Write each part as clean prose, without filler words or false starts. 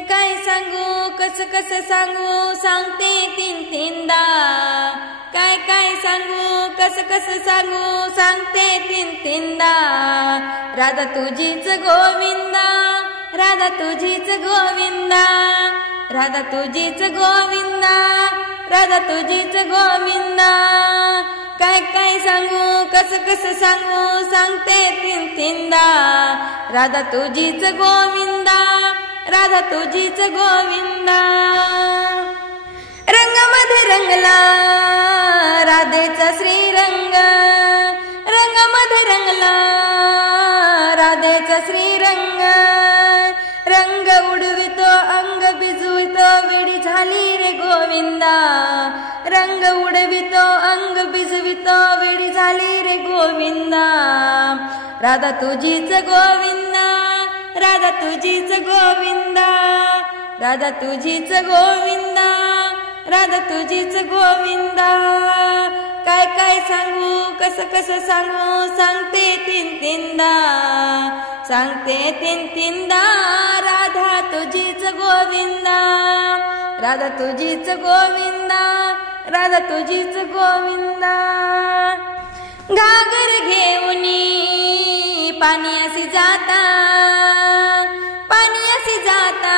काय सांगू कस सांगू सांगते तीन तीनदा काय सांगू कस सांगू सांगते तीन तीनदा राधा तुझीच गोविंदा राधा तुझीच गोविंदा राधा तुझीच गोविंदा राधा तुझीच गोविंदा काय सांगू कस सांगू सांगते तीन तीनदा राधा तुझीच गोविंदा राधा तुझीच गोविंदा रंगामध्ये रंगला राधेचा श्रीरंग रंगामध्ये रंगला राधेचा श्रीरंग रंग उडवितो अंग भिजवितो वेडी झाली रे गोविंदा रंग उडवितो अंग भिजवितो वेडी झाली रे गोविंदा राधा तुझीच गोविंदा राधा तुझीच गोविंदा राधा तुझीच गोविंदा राधा तुझीच गोविंदा काय सांगू कस सांगू सांगते तीन तीनदा सांगते तीन तीनदा राधा तुझीच गोविंदा राधा तुझीच गोविंदा राधा तुझीच गोविंदा घागर घेऊनी पाण्यासी जाता पाण्यासी जाता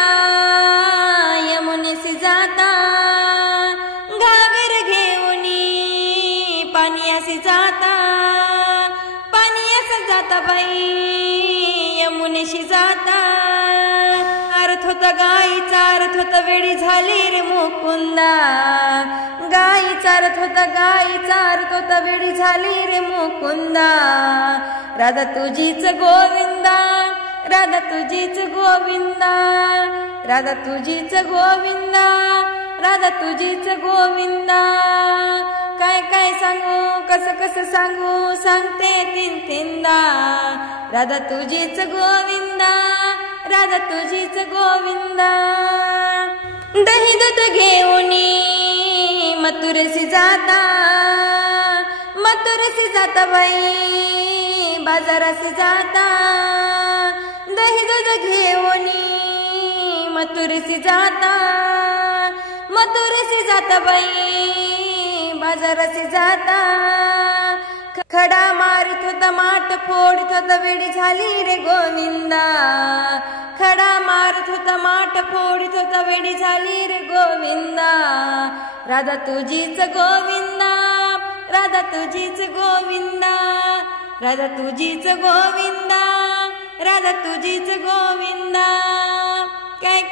यमुनेसी जाता घागर घेऊनी पाण्यासी जाता पाण्यासी जाता बाई यमुनेशी जाता अर्थ होता गाईचा अर्थ होता वेडी झाली रे मुकुंदा गाईचा अर्थ होता गाईचा अर्थ होता वेडी झाली रे मुकुंदा राधा तुझीच गोविंदा राधा तुझीच गोविंदा राधा तुझीच गोविंदा राधा तुझीच गोविंदा काय सांगू कस सांगू सांगते तीन तीनदा राधा तुझीच गोविंदा राधा तुझीच गोविंदा दही दूध घेऊनी मथुरेसी जाता बाई बाजारासी जाता दही दूध घेऊनी मथुरेसी जाता बाई बाजारासी जाता खडा मारित होता माठ फोडित होता वेडी झाली रे गोविंदा खडा मारित होता माठ फोडित होता वेडी झाली रे गोविंदा राधा तुझीच गोविंदा राधा तुझीच गोविंदा राधा तुझीच गोविंदा राधा तुझीच गोविंदा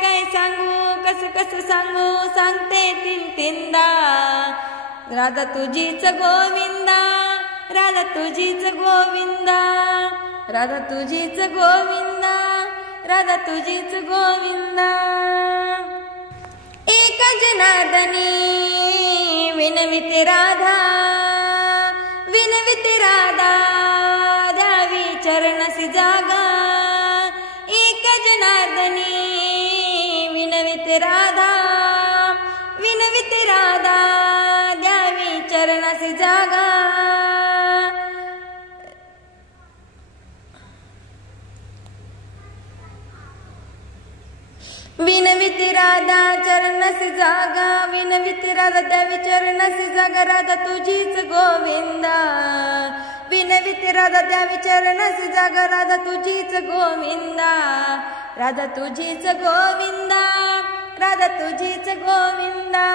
काय सांगू कस सांगू सांगते तीन तीनदा राधा तुझीच गोविंदा राधा तुझीच गोविंदा राधा तुझीच गोविंदा राधा तुझीच गोविंदा एक जनार्दनी विनविते राधा द्यावी चरणसी जागा एक जनार्दनी विनविते राधा द्यावी चरणसी जागा विनविते राधा चरणसी जागा विनविते राधा द्यावी चरणसी जागा राधा तुझीच गोविंदा विनविते राधा द्यावी चरणसी जागा राधा तुझीच गोविंदा राधा तुझीच गोविंदा राधा तुझीच गोविंदा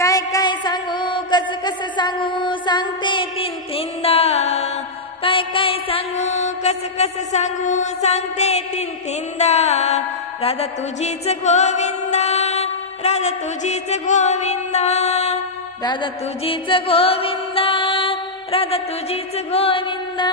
काय सांगू कस सांगू सांगते तीन तीनदा काय सांगू कस सांगू सांगते तीन तीनदा राधा तुझीच गोविंदा राधा तुझीच गोविंदा राधा तुझीच गोविंदा राधा तुझीच गोविंदा